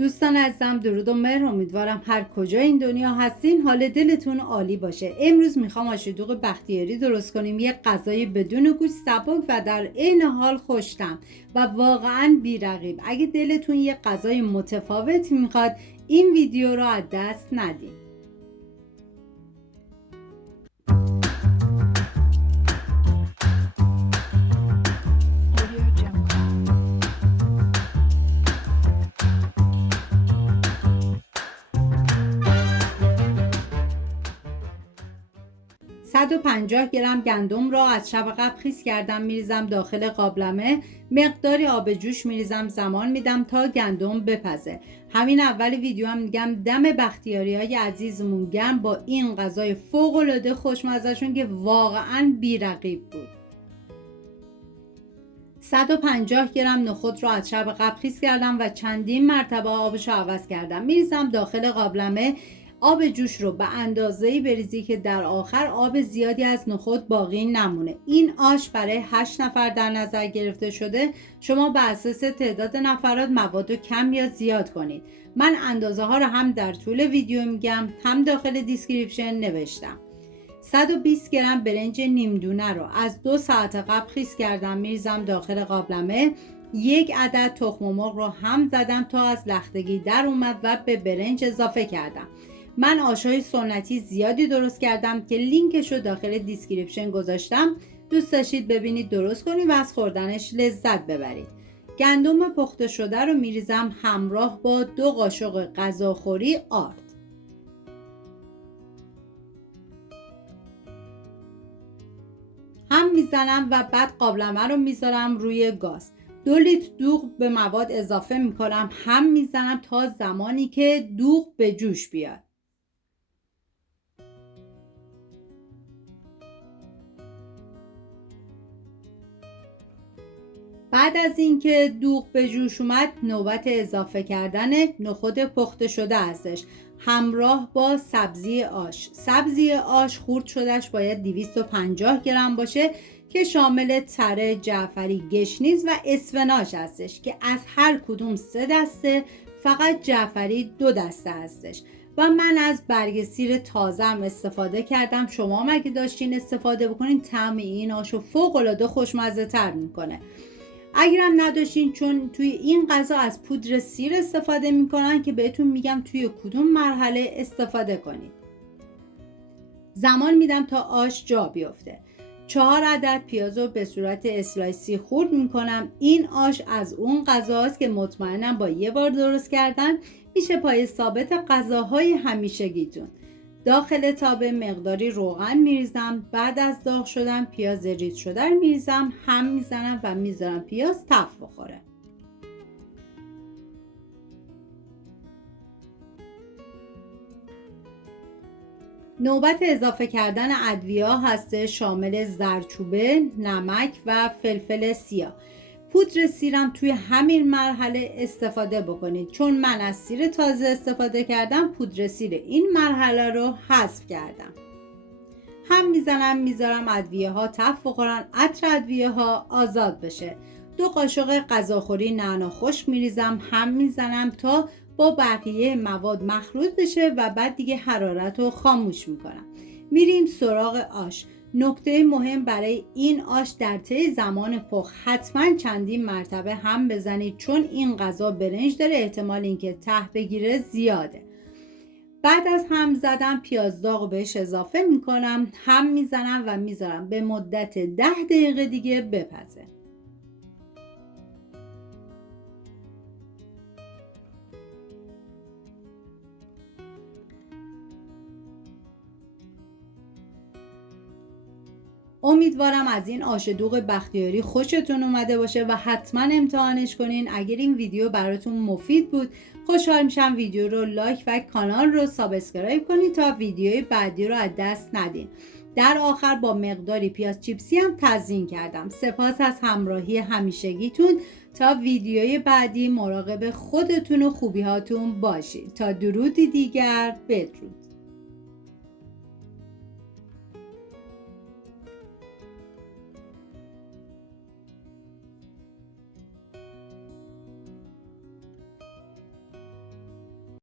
دوستان عزیزم، درود و مهر. امیدوارم هر کجا این دنیا هستین حال دلتون عالی باشه. امروز میخوام آشدوغ بختیاری درست کنیم، یک غذای بدون گوشت، سبک و در عین حال خوش‌طعم و واقعا بی‌رقیب. اگه دلتون یک غذای متفاوت میخواد این ویدیو رو از دست ندید. 150 گرم گندم را از شب قبل خیس کردم، میریزم داخل قابلمه. مقداری آب جوش میریزم، زمان میدم تا گندم بپزه. همین اول ویدیو هم میگم دم بختیاریای عزیزمون گرم با این غذای فوق العاده خوشمزه‌شون که واقعا بی‌رقیب بود. 150 گرم نخود رو از شب قبل خیس کردم و چندین مرتبه آبش رو عوض کردم. میریزم داخل قابلمه. آب جوش رو به اندازه‌ای بریزی که در آخر آب زیادی از نخود باقی نمونه. این آش برای 8 نفر در نظر گرفته شده. شما به اساس تعداد نفرات مواد رو کم یا زیاد کنید. من اندازه ها رو هم در طول ویدیو میگم، هم داخل دیسکریپشن نوشتم. 120 گرم برنج نیم دونه رو از 2 ساعت قبل خیس کردم، میریزم داخل قابلمه. 1 عدد تخم مرغ رو هم زدم تا از لختگی در اومد و به برنج اضافه کردم. من آش‌های سنتی زیادی درست کردم که لینکش رو داخل دیسکریپشن گذاشتم. دوست داشتید ببینید درست کنید و از خوردنش لذت ببرید. گندم پخته شده رو میریزم همراه با 2 قاشق غذاخوری آرد. هم میزنم و بعد قابلمه رو میذارم روی گاز. 2 لیتر دوغ به مواد اضافه میکنم، هم میزنم تا زمانی که دوغ به جوش بیاد. بعد از اینکه دوغ به جوش اومد نوبت اضافه کردن نخود پخته شده هستش، همراه با سبزی آش. سبزی آش خورد شدهش باید 250 گرم باشه که شامل تره، جعفری، گشنیز و اسفناج هستش که از هر کدوم 3 دسته، فقط جعفری 2 دسته هستش. و من از برگ سیر تازه هم استفاده کردم. شما هم اگه داشتین استفاده بکنین طعم این آشو فوق العاده خوشمزه تر میکنه. اگرم نداشتین، چون توی این غذا از پودر سیر استفاده میکنن که بهتون میگم توی کدوم مرحله استفاده کنید. زمان میدم تا آش جا بیفته. 4 عدد پیاز رو به صورت اسلایسی خورد میکنم. این آش از اون غذاست که مطمئنم با یه بار درست کردن میشه پای ثابت غذاهای همیشگیتون. داخل تابه مقداری روغن میریزم. بعد از داغ شدن پیاز ریز شده رو میریزم، هم میزنم و میذارم پیاز تف بخوره. نوبت اضافه کردن ادویه هسته، شامل زردچوبه، نمک و فلفل سیاه. پودر سیرم توی همین مرحله استفاده بکنید. چون من از سیر تازه استفاده کردم، پودر سیر این مرحله رو حذف کردم. هم میزنم، میذارم ادویه ها تف بخورن، عطر ادویه ها آزاد بشه. 2 قاشق غذاخوری نعنا خشک میریزم، هم میزنم تا با بقیه مواد مخلوط بشه و بعد دیگه حرارت رو خاموش میکنم. میریم سراغ آش. نکته مهم برای این آش در طی زمان پخت حتما چندین مرتبه هم بزنید، چون این غذا برنج داره، احتمال اینکه ته بگیره زیاده. بعد از هم زدن پیاز داغ بهش اضافه میکنم، هم میزنم و میذارم به مدت 10 دقیقه دیگه بپزه. امیدوارم از این آشدوغ بختیاری خوشتون اومده باشه و حتما امتحانش کنین. اگر این ویدیو براتون مفید بود خوشحال میشم ویدیو رو لایک و کانال رو سابسکرایب کنید تا ویدیوی بعدی رو از دست ندین. در آخر با مقداری پیاز چیپسی هم تزیین کردم. سپاس از همراهی همیشگیتون. تا ویدیوی بعدی مراقب خودتون و خوبی هاتون باشید. تا درودی دیگر، بدرود.